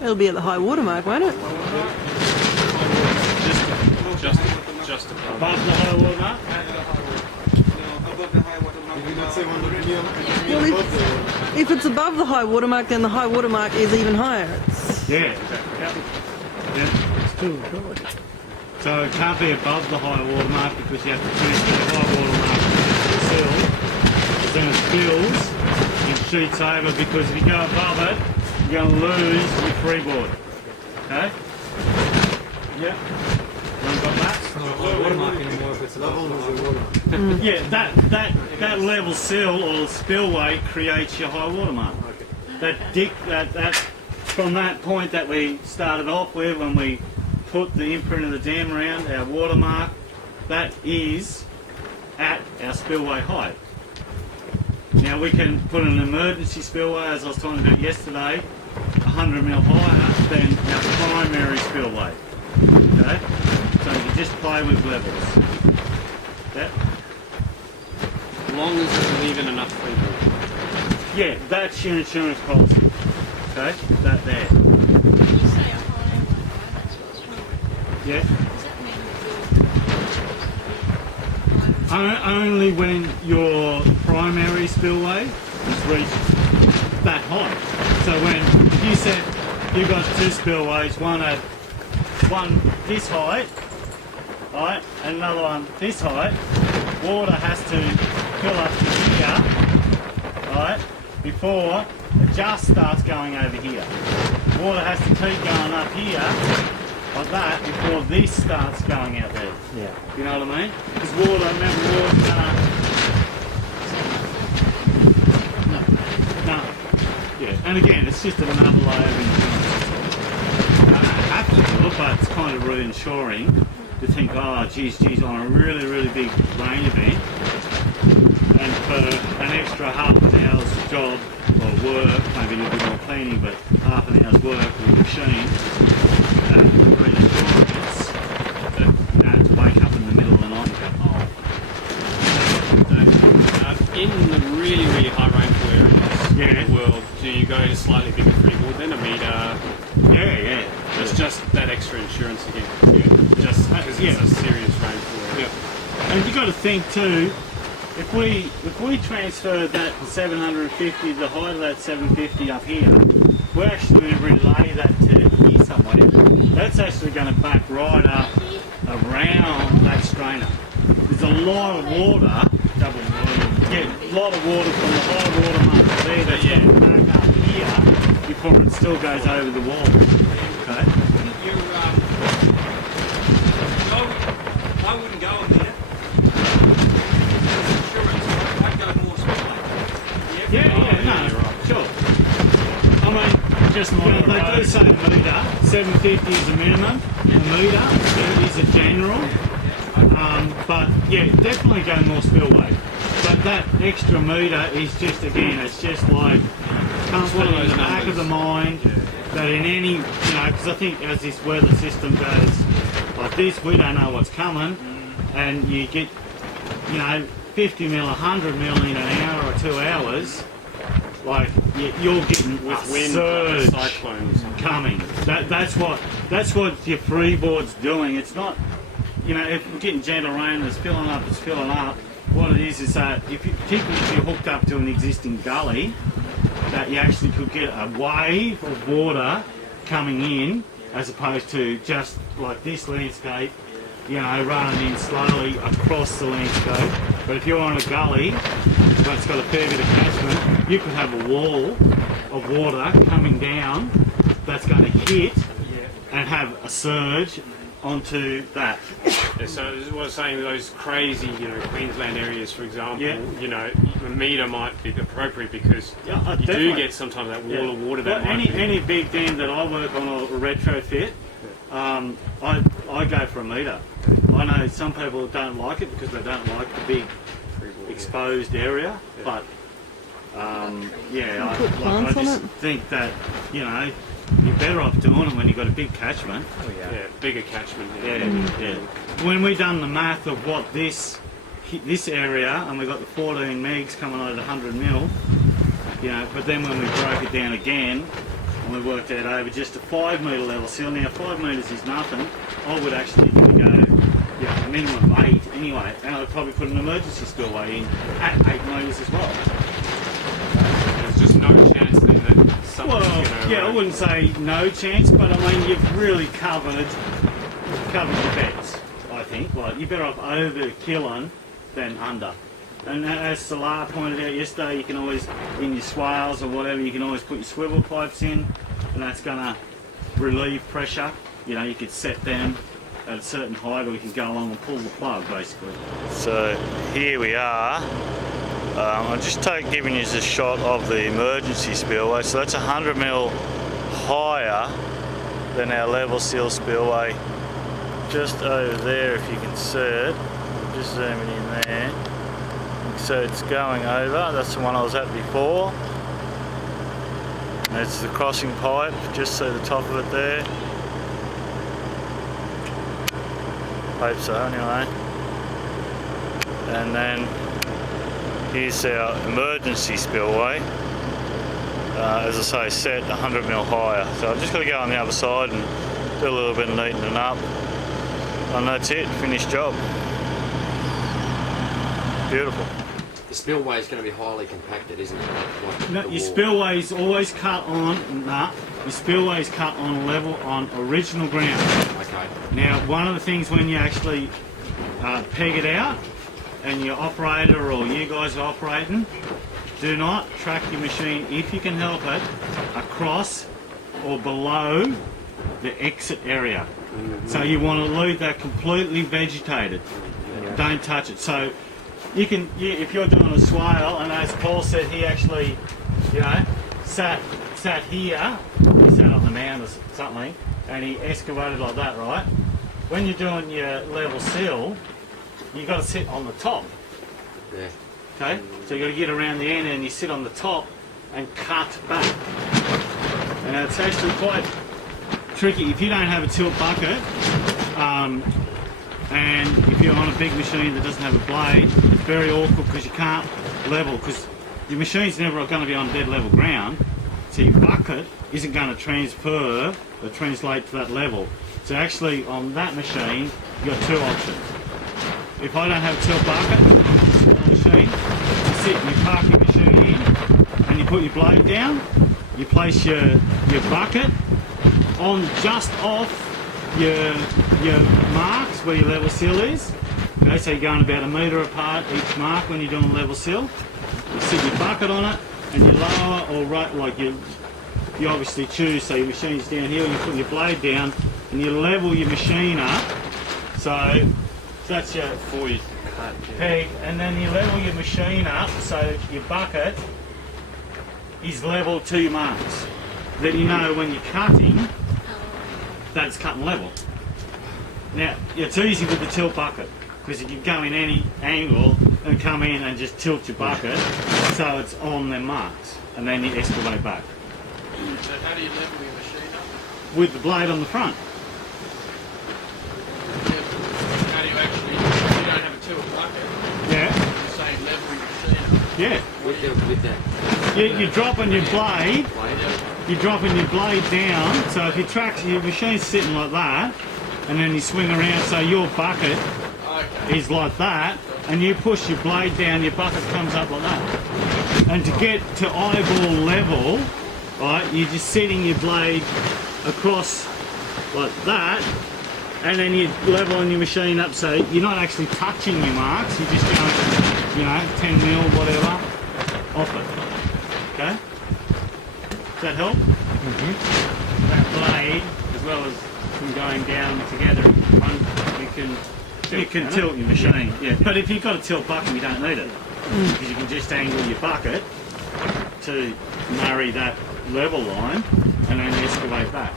It'll be at the high water mark, won't it? Just above. Above the high water mark? Above the high water mark. Did you not say 100 mil? Well, if it's above the high water mark, then the high water mark is even higher. It's, Yeah, it's too short. So it can't be above the high water mark because you have to transfer the high water mark to the sill. Because then it spills and shoots over, because if you go above it, you're going to lose your freeboard. Okay? Yeah. Everyone got that? Watermark anymore if it's level with the water. Yeah, that level sill or spillway creates your high water mark. That from that point that we started off with when we put the imprint of the dam around our watermark, that is at our spillway height. Now we can put an emergency spillway, as I was talking about yesterday, 100 mil higher than our primary spillway. Okay? So you just play with levels. Yeah? As long as there's leaving enough freeboard. Yeah, that's your insurance policy. Okay? That there. When you say a high one, that's what I was trying to work out. Yeah. Does that mean Only when your primary spillway is reached that height. So when you said you've got two spillways, one this height, right, and another one this height, water has to fill up to here, right, before it just starts going over here. Water has to keep going up here like that before this starts going out there. Yeah. You know what I mean? Because remember, water's gonna... No. Yeah, and again, it's just another layer of insurance. I have to do it, but it's kind of reassuring to think, oh, geez, on a really, really big rain event, and for an extra half an hour's job or work, maybe a little bit more cleaning, but half an hour's work with the machine, that reassurance that you don't have to wake up in the middle of the night and go, In the really, really high rainfall areas Yeah. of the world, do you go to slightly bigger freeboard than a metre? yeah. It's just that extra insurance again. Yeah. Just because Yeah. it's a serious rainfall area. And you've got to think too, if we transfer that 750, the height of that 750 up here, we're actually going to relay that to here somewhere. That's actually going to back right up around that strainer. There's a lot of water, a lot of water from the high water mark there that's going to back up here before it still goes over the wall. Okay? I wouldn't go in there. Insurance, I'd go more spillway. No, sure. I mean, just they do say a metre, 750 is a minimum, a metre is a general, but yeah, definitely go more spillway. But that extra metre is just, again, it's just like comfort in the back of the mind that in any, because I think as this weather system goes like this, we don't know what's coming, and you get, 50 mil, 100 mil in an hour or 2 hours, like you're getting With a wind, surge like a cyclone or something. coming. That's what your freeboard's doing. It's not, if we're getting gentle rain, it's filling up. What it is that particularly if you're hooked up to an existing gully, that you actually could get a wave of water coming in, as opposed to just like this landscape, running in slowly across the landscape. But if you're on a gully that's got a fair bit of catchment, you could have a wall of water coming down that's going to hit and have a surge onto that. Yeah, so this is what I was saying, those crazy, Queensland areas, for example, a metre might be appropriate because you definitely do get sometimes that wall of water that might any big dam that I work on or retrofit, I go for a metre. I know some people don't like it because they don't like the big exposed area, but I just think that you're better off doing it when you've got a big catchment. Oh yeah, bigger catchment. Yeah. When we done the math of what this area, and we got the 14 megs coming out of 100 mil, but then when we broke it down again, and we worked out over just a 5 metre level sill. Now 5 metres is nothing. I would actually go a minimum of 8 anyway, and I'd probably put an emergency spillway in at 8 metres as well. There's just no chance then that someone's Well, gonna yeah, I wouldn't say no chance, but I mean you've really covered your bets. I think like you're better off over killing than under. And as Salah pointed out yesterday, you can always, in your swales or whatever, you can always put your swivel pipes in, and that's going to relieve pressure. You know, you could set them at a certain height, or you can go along and pull the plug, basically. So here we are. I'm just giving you a shot of the emergency spillway. So that's 100 mil higher than our level sill spillway. Just over there, if you can see it. I'm just zooming in there. So it's going over, that's the one I was at before. That's the crossing pipe, just see the top of it there. Hope so anyway. And then here's our emergency spillway. As I say, set 100 mil higher. So I've just got to go on the other side and do a little bit of neatening up. And that's it, finished job. Beautiful. The spillway is going to be highly compacted, isn't it? Like No, the your wall. spillway's always cut on, your spillway's cut on level, on original ground. Okay. Now, one of the things when you actually peg it out, and your operator or you guys are operating, do not track your machine, if you can help it, across or below the exit area. So you want to leave that completely vegetated. Don't touch it. So you can, if you're doing a swale, and as Paul said, he actually, you know, sat here, he sat on the mound or something, and he excavated like that, right? When you're doing your level sill, you've got to sit on the top. Yeah. Okay? So you've got to get around the end and you sit on the top and cut back. And it's actually quite tricky. If you don't have a tilt bucket, and if you're on a big machine that doesn't have a blade, it's very awkward because you can't level, because your machine's never going to be on dead level ground, so your bucket isn't going to transfer or translate to that level. So actually on that machine, you've got two options. If I don't have a tilt bucket, small machine, you sit and you park your machine in and you put your blade down, you place your bucket on just off your marks where your level sill is. Okay, so you're going about 1 metre apart each mark when you're doing level sill. You sit your bucket on it and you lower or right, like you obviously choose, so your machine's down here and you put your blade down and you level your machine up. So that's your peg, and then you level your machine up so your bucket is level to your marks. Then you know when you're cutting, that it's cut and level. Now, it's easy with the tilt bucket, because you can go in any angle and come in and just tilt your bucket so it's on them marks, and then you excavate back. So how do you level your machine up? With the blade on the front. How do you actually, if you don't have a tilt bucket, Yeah. you're saying level your machine up? Yeah. With that. You're dropping your blade, Blade. you're dropping your blade down, so if your machine's sitting like that, and then you swing around so your bucket Okay. is like that, and you push your blade down, your bucket comes up like that. And to get to eyeball level, right, you're just setting your blade across like that, and then you're leveling your machine up so you're not actually touching your marks, you're just going, you know, 10 mil, whatever, off it. Okay? Does that help? That blade, as well as from going down together in front, you can tilt your machine. Yeah. But if you've got a tilt bucket, you don't need it, because you can just angle your bucket to marry that level line and then excavate back.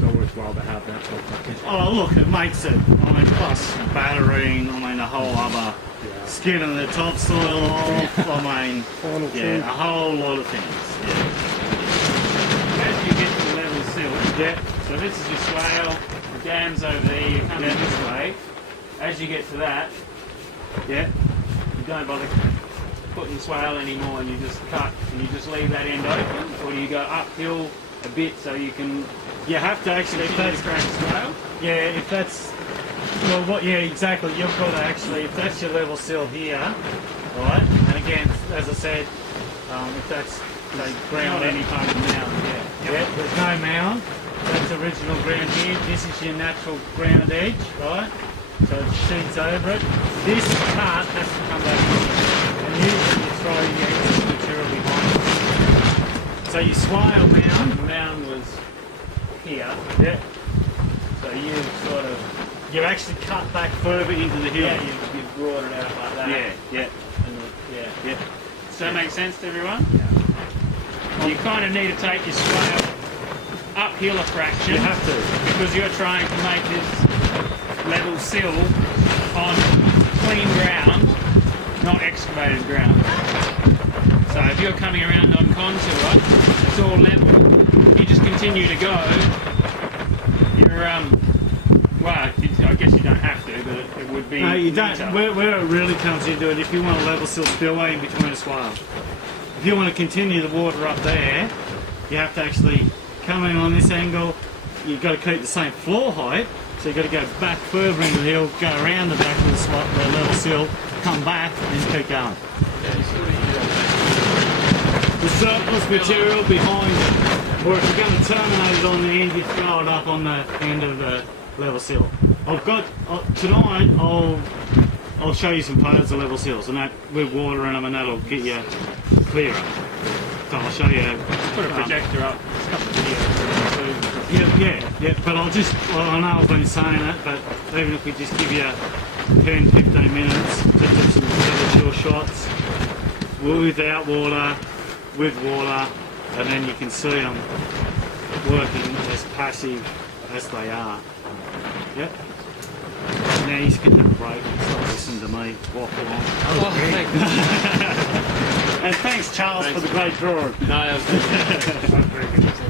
So worthwhile to have that tilt bucket. Oh look, it makes it, I mean, plus battering, I mean, a whole other skin in the topsoil off, I mean, yeah, a whole lot of things. Yeah. As you get to the level sill, yeah. So this is your swale, the dam's over there, you're coming this way. As you get to that, yeah, you don't bother putting swale anymore, and you just cut and you just leave that end open, or you go uphill a bit so you have to actually, if that's, yeah, if that's, well, yeah, exactly, you've got to actually, if that's your level sill here, right, and again, as I said, if that's, say, ground any part of the mound, yeah, there's no mound, that's original ground here, this is your natural ground edge, right, so it sheets over it, this part has to come back on, and usually you throw your excess material behind it. So you swale mound, the mound was here, so you sort of, you actually cut back further into the hill. Yeah, you brought it out like that. Yeah. Does that make sense to everyone? Yeah. You kind of need to take your swale uphill a fraction. You have to. Because you're trying to make this level sill on clean ground, not excavated ground. So if you're coming around on contour, it's all level. You just continue to go. You're well, I guess you don't have to, but it would be. No, you don't. Where it really comes into it, if you want a level sill spillway in between a swale, if you want to continue the water up there, you have to actually come in on this angle. You've got to keep the same floor height, so you've got to go back further into the hill, go around the back of the swale, the level sill, come back, and keep going. The surplus material behind it, or if you're going to terminate it on the end, you throw it up on the end of the level sill. I've got tonight. I'll show you some photos of level sills, and that with water in them, and that'll get you clearer. So I'll show you. Put a projector up. There's a couple of videos. Yeah. But I know I've been saying it, but even if we just give you 10, 15 minutes, just do some level sill shots without water, with water, and then you can see them working as passive as they are. Yep. Now he's getting a break and stop listening to me waffle on. And thanks, Charles, for the great drawing. No, that was good.